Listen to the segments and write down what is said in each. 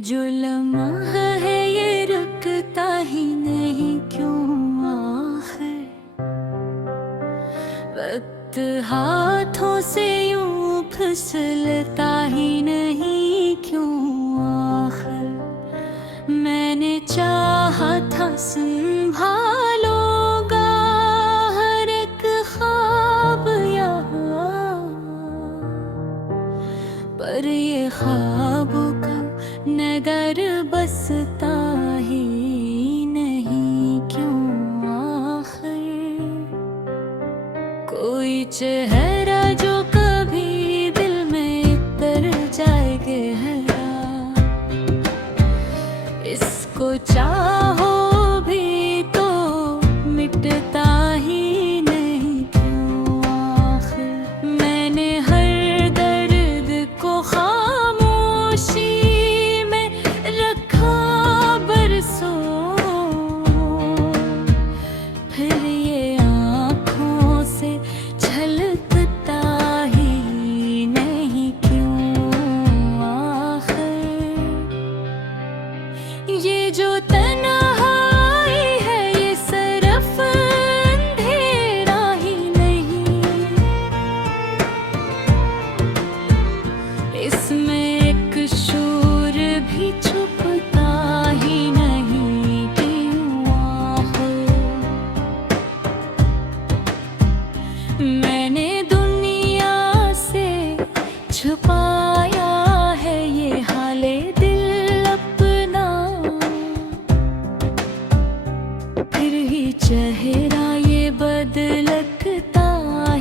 जो लम्हा है ये रुकता ही नहीं क्यों आखिर। वक्त हाथों से यूं फिसलता ही नहीं क्यों आखिर। मैंने चाहा था संभालूंगा हर एक ख्वाब यहाँ, पर ये ख्वाबों का नगर बसता ही नहीं क्यों आखिर। कोई चेहरा जो कभी दिल में उतर जाए गहरा, इसको चाहो भी तो मिटता ही नहीं क्यों आखिर। मैंने हर दर्द को खामोशी फिर ये आँखों से झलकता ही नहीं क्यों आखिर। ये जो तन्हाई है ये सिर्फ अंधेरा ही नहीं, इसमें एक शोर भी छुपता ही नहीं क्यों आखिर। मैंने दुनिया से छुपाया है ये हाले दिल अपना, फिर ही चेहरा ये बदलता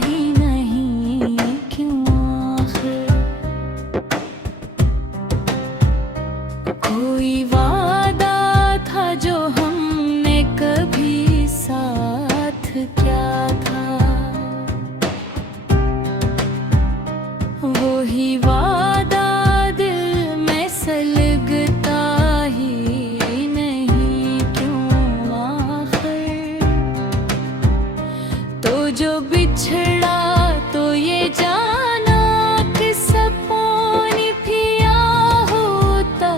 ही नहीं क्यों आखिर। कोई वादा था जो हमने कभी साथ किया था, वही वादा दिल में सलगता ही नहीं क्यों आखिर। तो जो बिछड़ा तो ये जाना कि सपोनी पिया होता,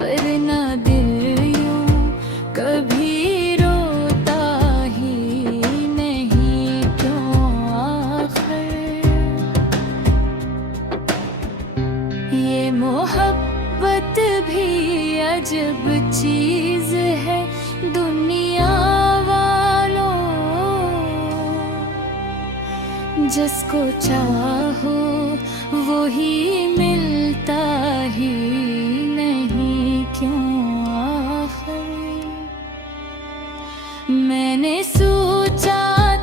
वरना दिल यूं कभी रोता ही नहीं क्यों आखिर। ये मोहब्बत भी अजब चीज है दुनिया वालों, जिसको चाहो वो ही मिलता ही नहीं क्यों आखिर। मैंने सोचा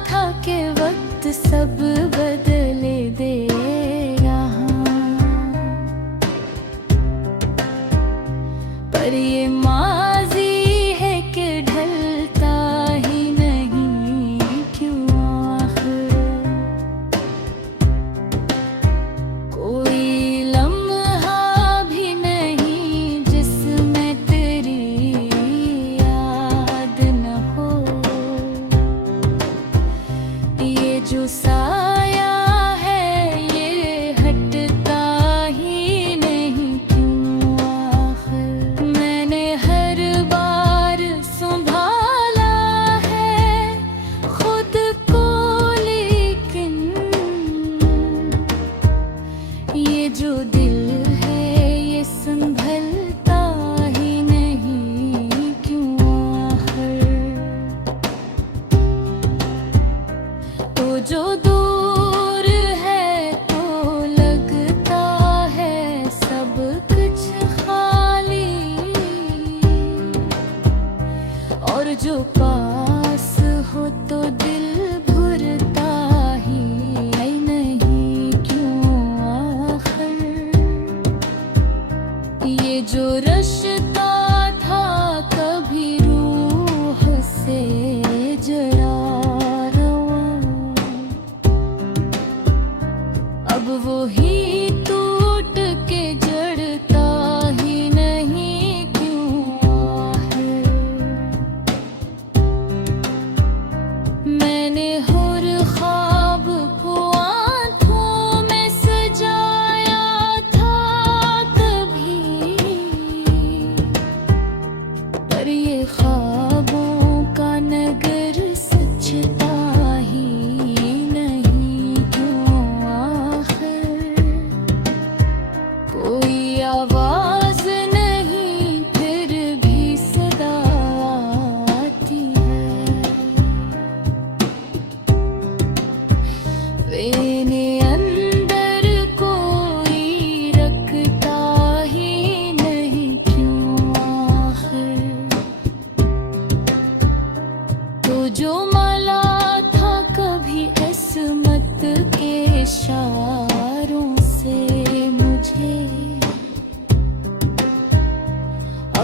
था कि वक्त सब बदले देगा, पर ये माजी है कि ढलता ही नहीं क्यों आखिर। कोई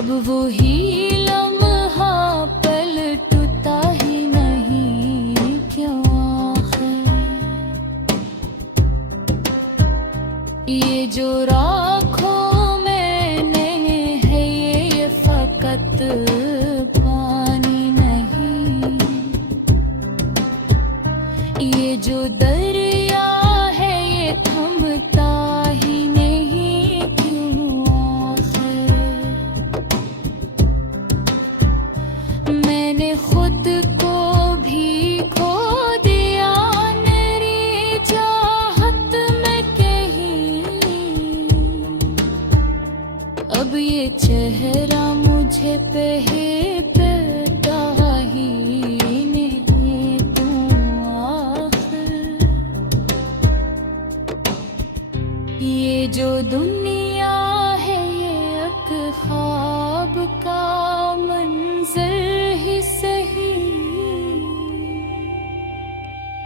अब वो ही लम्हा पलटता ही नहीं क्यों आखिर। ये जो राखों मैंने है ये फकत पानी नहीं। ये जो दरिया है ये थमता ही नहीं क्यों आखिर। मैंने खुद को भी खो दिया मेरी चाहत में कहीं। अब ये चेहरा मुझे पहनता ही नहीं क्यों आखिर। ये जो दुनिया है ये एक ख्वाब का मंजर ही सही।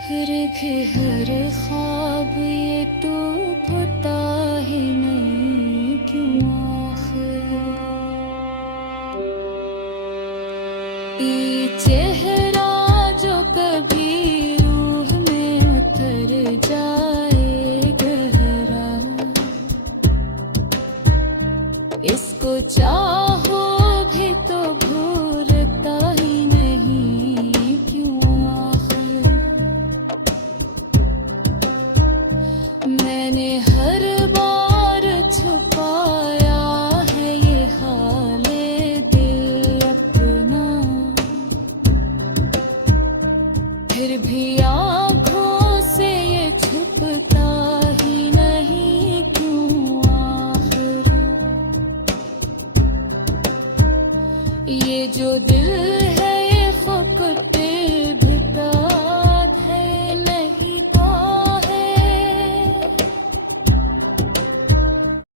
फिर भी हर ख्वाब ये टूटता ही नहीं क्यों आखिर। ये चेहरा जो कभी रूह में उतर जाए गहरा, इसको चाह